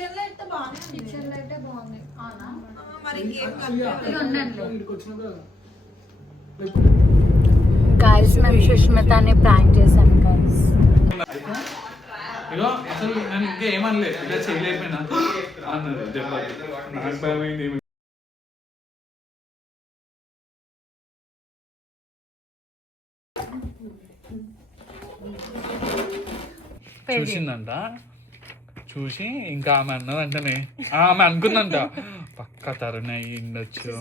Kitchen లో అయితే బాగుంది అవునా మరి గాయస్ మేము సుష్మితని ప్రాంక్ చేశాను గాయస్. ఇగో అసలు నేను ఇంకా ఏమనలేదు, ఇలా చేయలేకపోయినా అన్నది చెప్పాలి. నాకు భయమైంది. చూసిందంట, చూసి ఇంకా ఆమె అన్నదంటనే ఆమె అనుకుందంట పక్క తరుణ్ అయ్యి ఉండొచ్చు.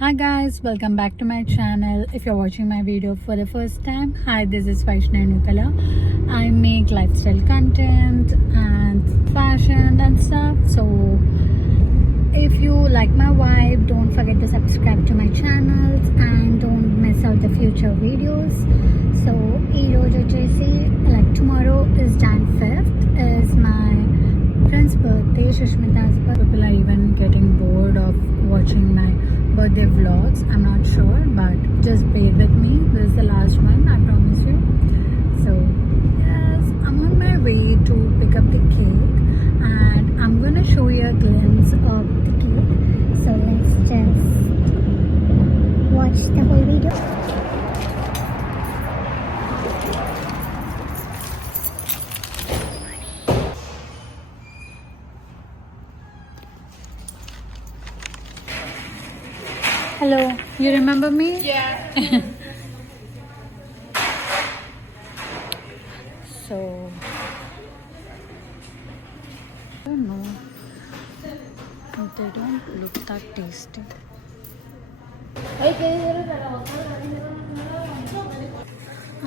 Hi guys, welcome back to my channel. If you're watching my video for the first time, hi, this is Vaishnavi Nukala. I make lifestyle content and fashion and stuff. So if you like my vibe, don't forget to subscribe to my channels and don't miss out the future videos. So like tomorrow is Jan 5th is my friend's birthday, Sushmita's birthday. People are even getting bored of watching my birthday vlogs. I'm not sure, but just bear with me. This is the last one, I promise you. So yes, I'm on my way to pick up the cake and I'm gonna show you a glimpse of the cake. So let's just watch the whole video. Hello, you remember me? Yeah. So, I don't know. They don't look that tasty.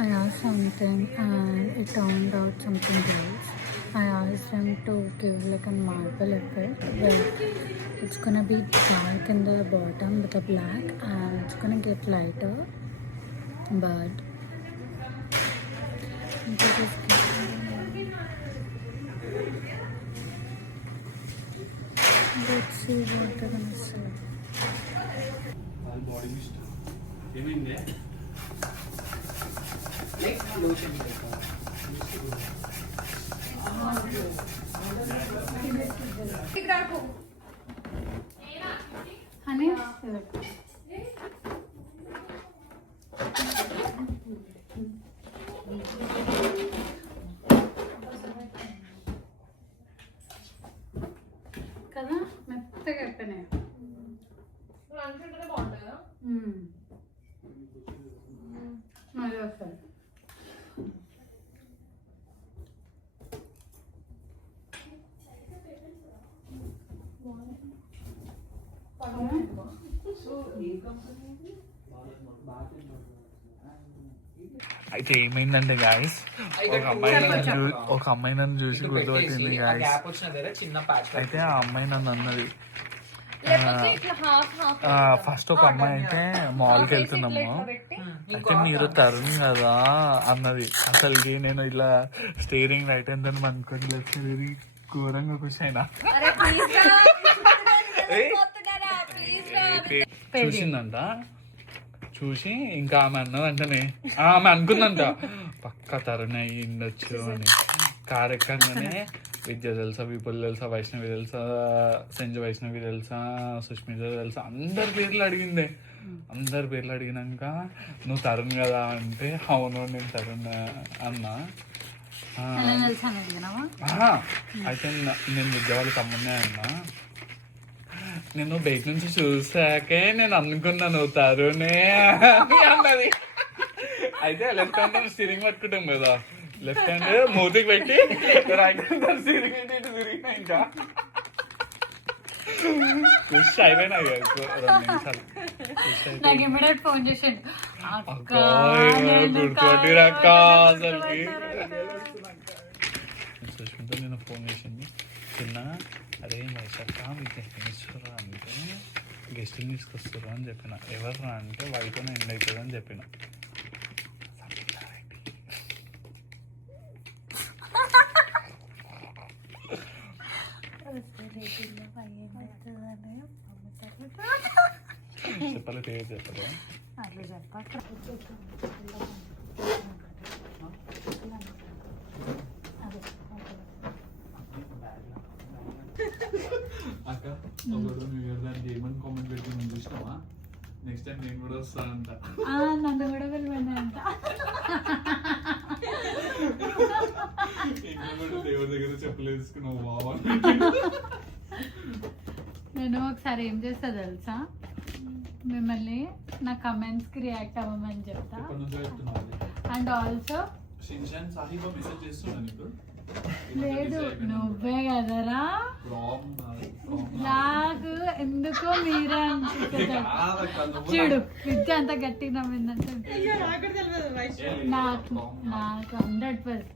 I asked something and it turned out something else. I asked them to give like a marble effect. Well, it's gonna be dark in the bottom with a black and it's gonna get lighter, but let's see what they're gonna say. Honey, కదా మెత్తగా అయిపోయినాయి. మళ్ళీ వస్తాయి. అయితే ఏమైందంటే guys, ఒక అమ్మాయి నన్ను చూసి గుర్తుపట్టింది గాయస్. అయితే ఆ అమ్మాయి నన్ను అన్నది, ఫస్ట్ ఒక అమ్మాయి అయితే మాల్కి వెళ్తున్నాము, అయితే మీరు తరుణ్ కదా అన్నది. అసలుకి నేను ఇలా స్టీరింగ్ రైట్ హ్యాండ్ అనుకోని లెఫ్ట్ తిరిగి ఘోరంగా ఖుషి అయినా. చూసిందంట, చూసి ఇంకా ఆమె అన్నదంటనే ఆమె అనుకుందంట పక్క తరుణ్ అయ్యి ఉండొచ్చు అని. కారు ఎక్కగానే విద్య తెలుసా, విపుల్ తెలుసా, వైష్ణవి తెలుసా, సంజు వైష్ణవి తెలుసా, సుష్మిత తెలుసా, అందరి పేర్లు అడిగిందే. అందరి పేర్లు అడిగినాక నువ్వు తరుణ్ కదా అంటే అవును నేను తరుణ్ అన్నా. అయితే నేను విద్య వాళ్ళకి అమ్మునే అన్నా. నేను బయట నుంచి చూసాకే నేను అనుకున్నాను తరుణే అన్నది. అయితే లెఫ్ట్ హ్యాండ్ స్టీరింగ్ పట్టుకుంటాం కదా, లెఫ్ట్ హ్యాండ్ మూతికి పెట్టి రైట్ హ్యాండ్ స్టీరింగ్ పెట్టి ఇటు తిరిగినా. ఇంకా ఖుషి అయిపోయినా 2 నిమిషాలు గుర్తుపట్టిరక్క. అసలుకి సుష్మిత నేను ఫోన్ చేసింది, చిన్న అరే వైశాఖ మీకు తీసుకురా అంటే గెస్ట్ని తీసుకొస్తారు అని చెప్పిన. ఎవర్రా అంటే వాడితో ఎండ్ అవుతుంది అని చెప్పిన. చెప్పాలి పేరు చెప్పలే. అక్క ఒకడు న్యూ ఇయర్ దానికి ఏమని కామెంట్ పెట్టి నేను చూసినావా నెక్స్ట్ టైం నేను కూడా వస్తానంట. నన్ను కూడా వెళ్ళిపోయినాయంట. ఇంట్లో కూడా దేవుడి దగ్గర చెప్పలేసుకున్నావు బాబా. నేను ఒకసారి ఏం చేస్తా తెలుసా, మిమ్మల్ని నా కమెంట్స్కి రియాక్ట్ అవ్వమని చెప్తా. ఎప్పటి నుంచో చెప్తున్నా అది. అండ్ ఆల్సో షిన్షాన్ సాహిబా మెసేజ్ చేస్తున్నాను ఇప్పుడు. లేదు నువ్వే కదరా నాకు ఎందుకో మీరే అనిపిస్తుంది. చూడు విద్య అంత గట్టిగా నమ్మిందంటే నాకు 100%.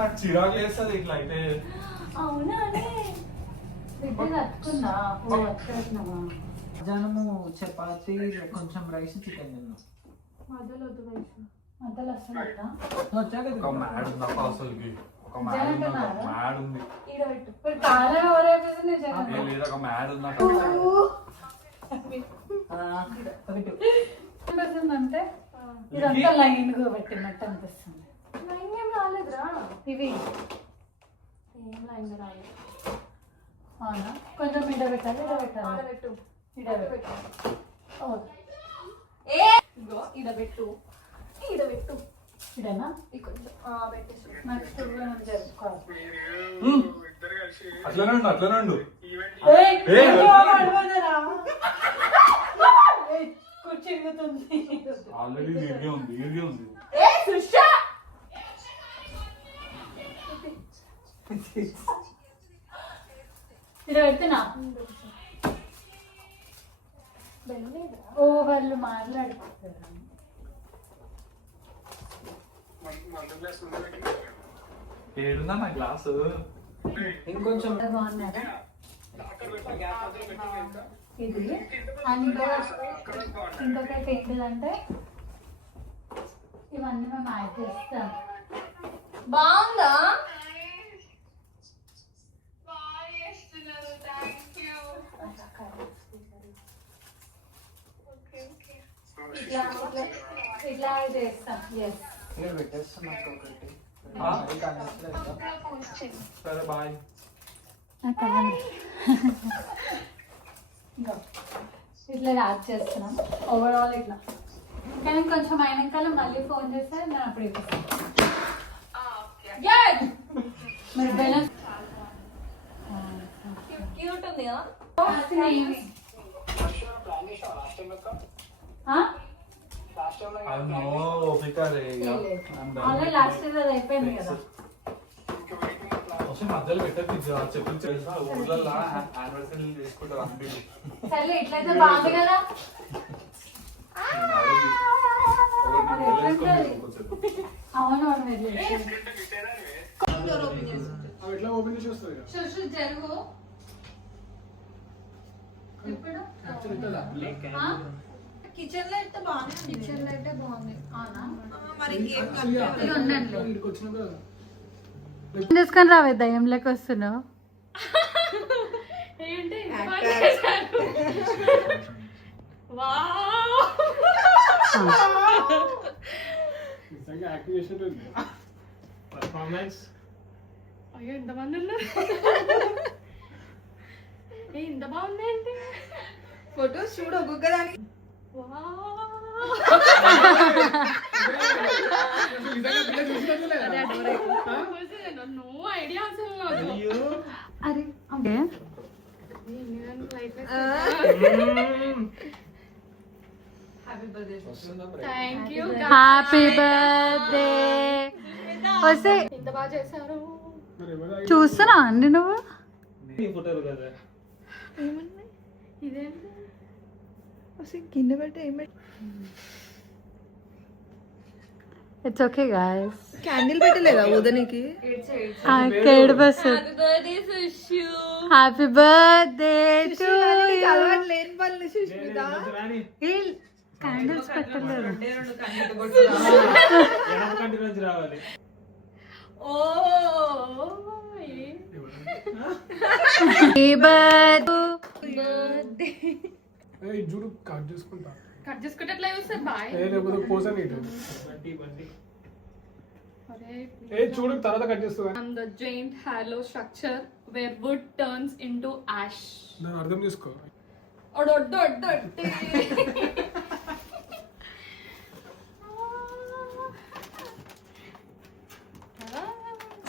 నాకు చిరాకు వేస్తుంది ఇట్లా అయితే. అవునా విద్య కట్టుకుందా? మధ్యాహ్నము చపాతి కొంచెం రైస్ చికెన్ తిన్నాం. మధ్యలో అసలు వచ్చాక ఒక మ్యాడ్ ఉంది అక్క అసలుకి. ఒక మ్యాడ్ ఉంది అక్క. మ్యాడ్ ఉంది. కారం ఎవరైపోయింది ఏ లేదు ఒక మ్యాడ్ ఉంది అక్క. అంటే ఇదంతా లైన్ గా పెట్టినట్టు అనిపిస్తుంది. లైన్ ఏం రాలేదురా. ఇవి ఏం లైన్ రాలేదు. అవునా కొంచెం ఇడ పెట్టాలి, ఇడ పెట్టాలి, ఆడబెట్టు. ఇడ పెట్టు. ఏ ఇగో ఇడబెట్టు, ఇడబెట్టు. ఇడనా కొంచెం పెట్టేసి నాకు శుభ్రం జరుపుకోవాలి. అట్లనే ఉండు అట్లనే ఉండు. కూర్చుంటుంది. ఆల్రెడీ ఇరిగే ఉంది ఇరిగే ఉంది. ఏ సుషా ఇడ పెడుతున్నా. ఓ వాళ్ళు మాట్లాడుకుంటారు. ఏడుందా నా గ్లాసు? ఇంకొంచెం బాగున్నారా ఇది? అండ్ ఇంకొకటి ఏంటిదంటే ఇవన్నీ మేము యాడ్ చేస్తాం. బాగుందా? ఇట్లా చేస్తాం. ఎస్ ఇక్కడ పెట్టేస్తున్నాం ఒకటి. సరే బాయ్. ఇట్లా యాడ్ చేస్తున్నాం ఓవరాల్ ఇట్లా. కానీ కొంచెం అయినాక మళ్ళీ ఫోన్ చేస్తే నేను అప్పుడు ఇస్తాను. మీరు బ్యాలెన్స్ క్యూట్ ఉంది కదా. ఆల్రెడీ లాస్ట్ ఇయర్ అది అయిపోయింది కదా. మధ్యలో పెట్టచ్చు చెప్పులు తెలుసా ఊర్లలో యానివర్సరీ చేసుకుంటారు అంతే. సరే ఇట్లయితే బాగుంది కదా. అవును చూసు జరుగు ఇప్పుడు కిచెన్ లో అయితే బాగుంది. కిచెన్ లో అయితే బాగుంది. అవునా మరి ఏం ఇది ఉండండి. తీసుకొని రావే దయ్యం లెక్క వస్తున్నావు. ఏంటి అయ్యో ఇంతమంది ఉన్నారు. ఇంత బాగుంది ఏంటి? ఫొటోస్ చూడు ఒక్కొక్కదానికి. నో ఐడియా అసలు. అరే okay thank you. Happy birthday. వస్తే ఇంత బాగా చేశారు. చూస్తున్నా అండి నువ్వు. ఏమన్నా ఇదేంటి అసలు కింద పెట్టి ఏమి ఇట్స్ ఓకే గాయ్స్. క్యాండిల్ పెట్టలేదా ఊదనికి? కేడు బస్. Happy birthday to you. లేని పనులు సుష్మిత. క్యాండిల్స్ పెట్టలేదు. Oh happy birthday. చూడు కట్ చేసుకుంటా. కట్ చేసుకుంటే ఎట్లా చూస్తారు బాయ్? లేకపోతే పోసాను ఇటు. ఏ చూడు తర్వాత కట్ చేస్తావా I'm the giant halo structure where wood turns into ash. దాని అర్థం చేసుకో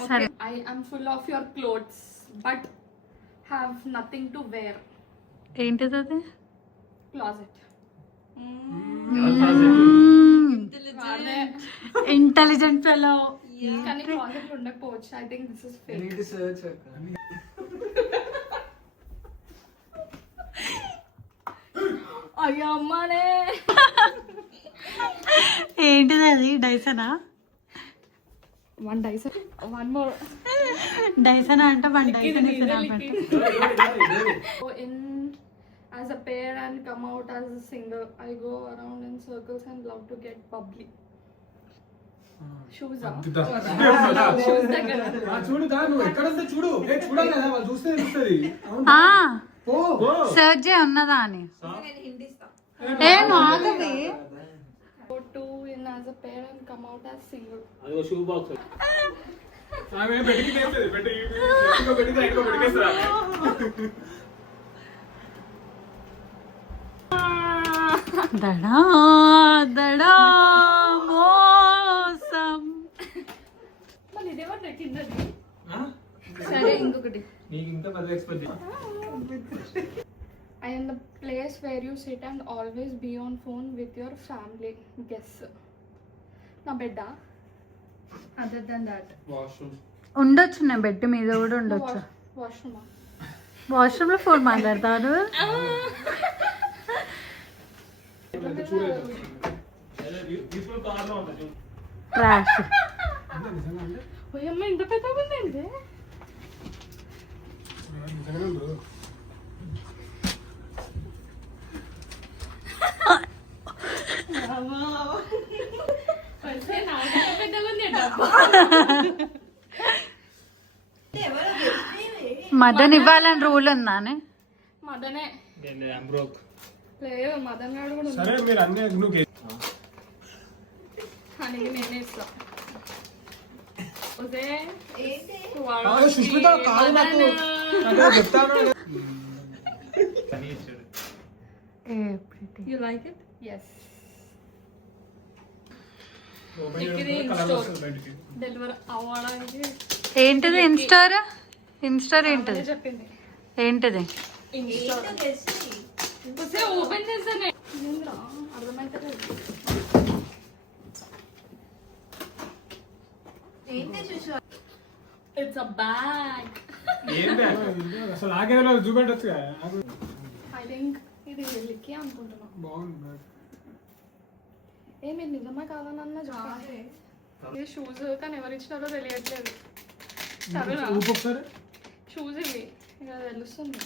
Okay, I am full of your clothes but have nothing to wear. ఏంటిది అది? Closet. Intelligent fellow. కానీ closet ఉండకపోవచ్చు. I think this is fake. నీటి search అక్క. అయ్యో అమ్మానే. ఏంటిది అది? డైసనా? One Dyson. One more. డైసనా అంటే one Dyson Go in as a pair and come out as a single. I go around in circles and love to get bubbly. Shoes ah? Shoes దగ్గర. చూడు దా నువ్వు ఎక్కడంతా చూడు ఏ చూడాలి కదా వాళ్ళు చూస్తే తెలుస్తుంది సర్చ్ చేయి ఉన్నదా అని. ఏ Madhavi Go two in as a pair and come out as single. అదిగో షూ బాక్స్ ఆమె బెడ్కి చేస్తుంది బెడ్కి పెట్టేస్తా దడా దడా మోసం. మళ్ళీ ఇదేమన్నా కిందది. సరే ఇంకొకటి. నీకు ఇంకా పెద్ద expect I am the place where you sit and always be on phone with your family. Guess. నా bed. Other than that. Washroom ఉండొచ్చు, నా బెడ్ మీద కూడా ఉండొచ్చు. Washroom. వాష్రూమ్ లో ఫోన్ మాట్లాడతారు. ట్రాష్. ఓయమ్మ ఇంత పెద్దగా ఉందండి. మదన్ ఇవ్వాలని రూల్ ఉందానే? మదనే లేదు, మదన్ గారు కూడా ఉంది. సరే మీరు అన్నీ నువ్వు అని నేనే ఇస్తా. సుష్మిత కాదు నాకు చెప్తాను You like it? Yes. Delivery అవ్వడానికి ఏంటిది ఇన్స్టార్? ఇన్స్టార్ ఏంటిది? చెప్పింది. ఏంటిది? ఓపెన్ చేస్తానే అర్థమైతే ఇట్స్ అ బ్యాగ్. అసలు ఆగే చూపెట్టచ్చు కదా. ఐ థింక్ ఇది లిక్కీ అనుకుంటున్నా. బాగుంది. ఏ మీరు నిజమా కాదనన్నా చెప్పండి. ఇది షూస్ కానీ ఎవరు ఇచ్చినారో తెలియట్లేదు. సరేనా ఒకసారి షూస్ ఇవి ఇక తెలుస్తుంది.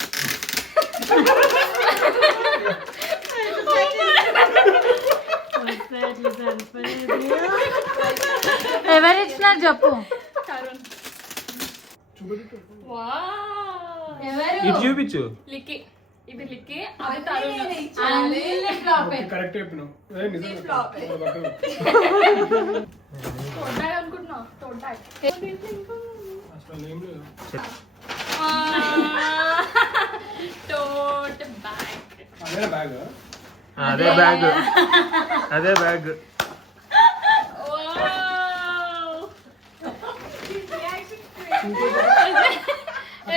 ఎవరు ఇచ్చినారు చెప్పు. తరుణ్. ఇటు చూపించు. లిక్కీ. ఇది లిక్కీ, అది తరుణ్. కరెక్ట్ చెప్పినావు. తోడ్డాయి అనుకుంటున్నా. తోడ్డాయి అసలు ఏం లేదు. టోట్ బ్యాగ్. అదే బ్యాగ్ అదే బ్యాగ్.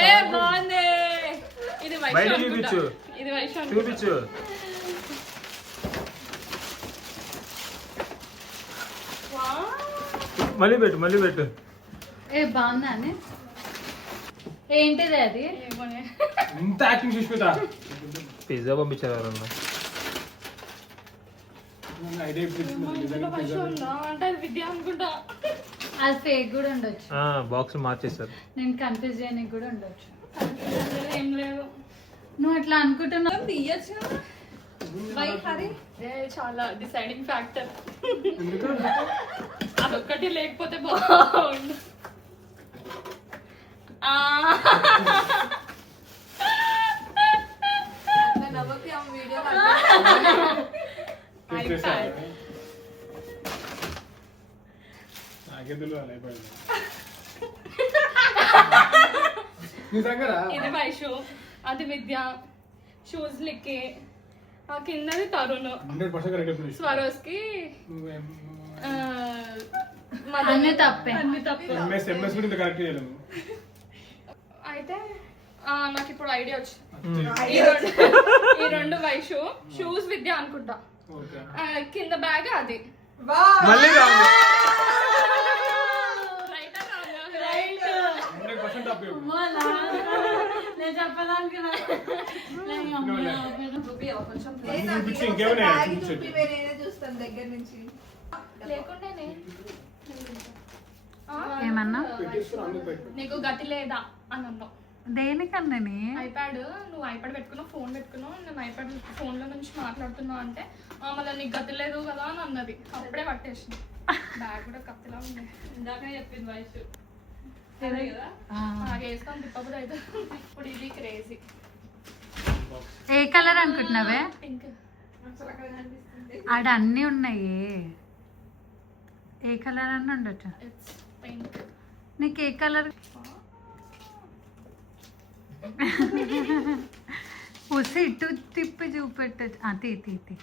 ఏ బాగుంది. ఇది బయట వైషు చూపించు. అనుకుంటా. ఇది వైషు అనుకుంటా. చూపించు. మళ్ళీ పెట్టు. ఏ బాగుందా అని? ఏంటిది అది? ఏమోనే. ఇంత యాక్టింగ్ సుష్మిత. పిజ్జా పంపించారు ఎవరన్నా. ఐడియా ఇందులో వైషు ఉందా అంటే అది విద్య అనుకుంటా. అది ఫేక్ కూడా ఉండొచ్చు. బాక్స్ మార్చేస్తారు. నేను కన్ఫ్యూజ్ చేయడానికి కూడా ఉండొచ్చు. ఏం లేదు. నువ్వు అట్లా అనుకుంటున్నావు. తీయచ్చు. చాలా డిసైడింగ్ ఫ్యాక్టర్. అదొక్కటి లేకపోతే బాగుండు. నాకే తెలియదు అయిపోయింది నీ దగ్గర ఇది వైషు, అది విద్య, షూస్ లిక్కి, ఆ కిందది తరుణ్, 100% కరెక్ట్ చెప్పినావు. స్వరోస్కి అన్ని తప్పే. ఎంఎస్ కూడా ఇంత కరెక్ట్ చేయలేము. అయితే నాకు ఇప్పుడు ఐడియా వచ్చింది. ఈ రెండు వైషు, షూస్ విద్య అనుకుంటా, ఓకే కింద బ్యాగ్ అది. మళ్ళీ రాంగ్. రైట్ 100% తప్పు చెప్పు. నేను చెప్పడానికి అన్ని చూపించి ఇంకేమైనా చూపించండి. చూస్తాను దగ్గర నుంచి. లేకుండానే ఏమన్నా పెట్టేస్తున్నా, అన్ని పెట్టు. నీకు గతి లేదా అని అన్నావు. దేనికన్నాని ఐప్యాడ్, నువ్వు ఐప్యాడ్ పెట్టుకున్నావు, ఫోన్ పెట్టుకున్నావు, నేను ఐప్యాడ్ ఫోన్లో నుంచి మాట్లాడుతున్నా అంటే మళ్ళీ నీకు గతి లేదు కదా అని అన్నది. అప్పుడే పట్టేసింది. బ్యాగ్ కూడా కత్తిలా ఉంది. ఇందాకనే చెప్పింది వయసు కదా, వేసుకొని తిప్పబుద్ధి అయితే. ఇప్పుడు ఇది క్రేజీ ఏ కలర్ అనుకుంటున్నావే? పింక్. ఆడ అన్నీ ఉన్నాయి. ఏ కలర్ అన్న ఉండొచ్చు. It's pink. నీకు ఏ కలర్? వస్తే ఇటు తిప్పి చూపెట్టచ్చు. తీ తీ తీ.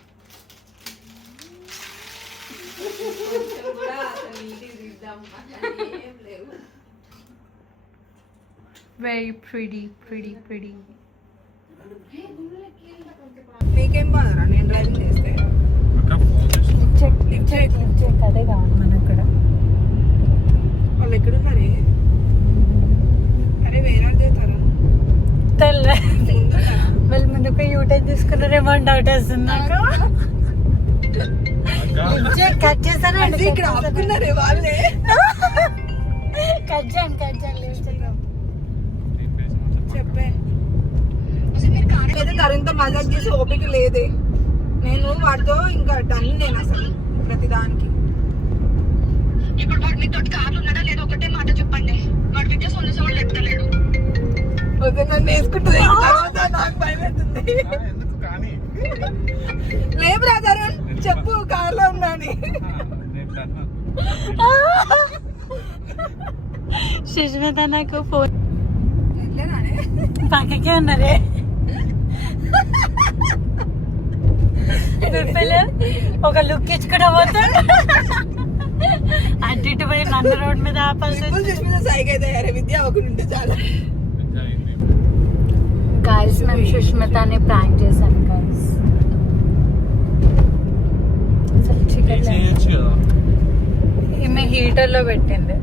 Very pretty pretty pretty. నీకేం బాధరా నేను డ్రైవింగ్ చేస్తే? అదే కావాలి మనకు కూడా. వాళ్ళు ఎక్కడున్నారు? అరే వేరే చేస్తారు. తెల్ల వాళ్ళు ముందుకు యూటర్న్ తీసుకున్నారేమో అని డౌట్ వస్తుంది నాకు. కట్ చేశాను. ఇక్కడ ఆపుకున్నారే వాళ్ళే. కట్ చేయండి. చెప్పే అయితే తరుణ్తో మజాక్ చేసి ఓపిక లేదే. నేను వాడితో ఇంకా డన్. నేను అసలు ప్రతి దానికి ఇప్పుడు వాడు మీతో కార్లు ఉన్నాడా లేదా ఒకటే మాట చెప్పండి. వాడు విద్య సొంత చెప్తలేడు. నన్ను వేసుకుంటుంది. నాకు భయం అవుతుంది. ఎందుకు కానీ లేదు రా తరుణ్, చెప్పు కార్లో ఉన్నా అని. సుష్మిత నాకు ఫోన్ పక్కకే ఉన్నారే. ఒక లుక్ ఇచ్చుకుంటా పోతాడు. అటు ఇటు పోయి నన్ను రోడ్ మీద ఆపాల్సి. విద్య ఒకటి చాలా. గాయస్ మేము సుష్మితని ప్రాంక్ చేశాను గాయస్. అసలు చికెన్ చేయొచ్చు కదా. ఈమె హీటర్లో పెట్టింది.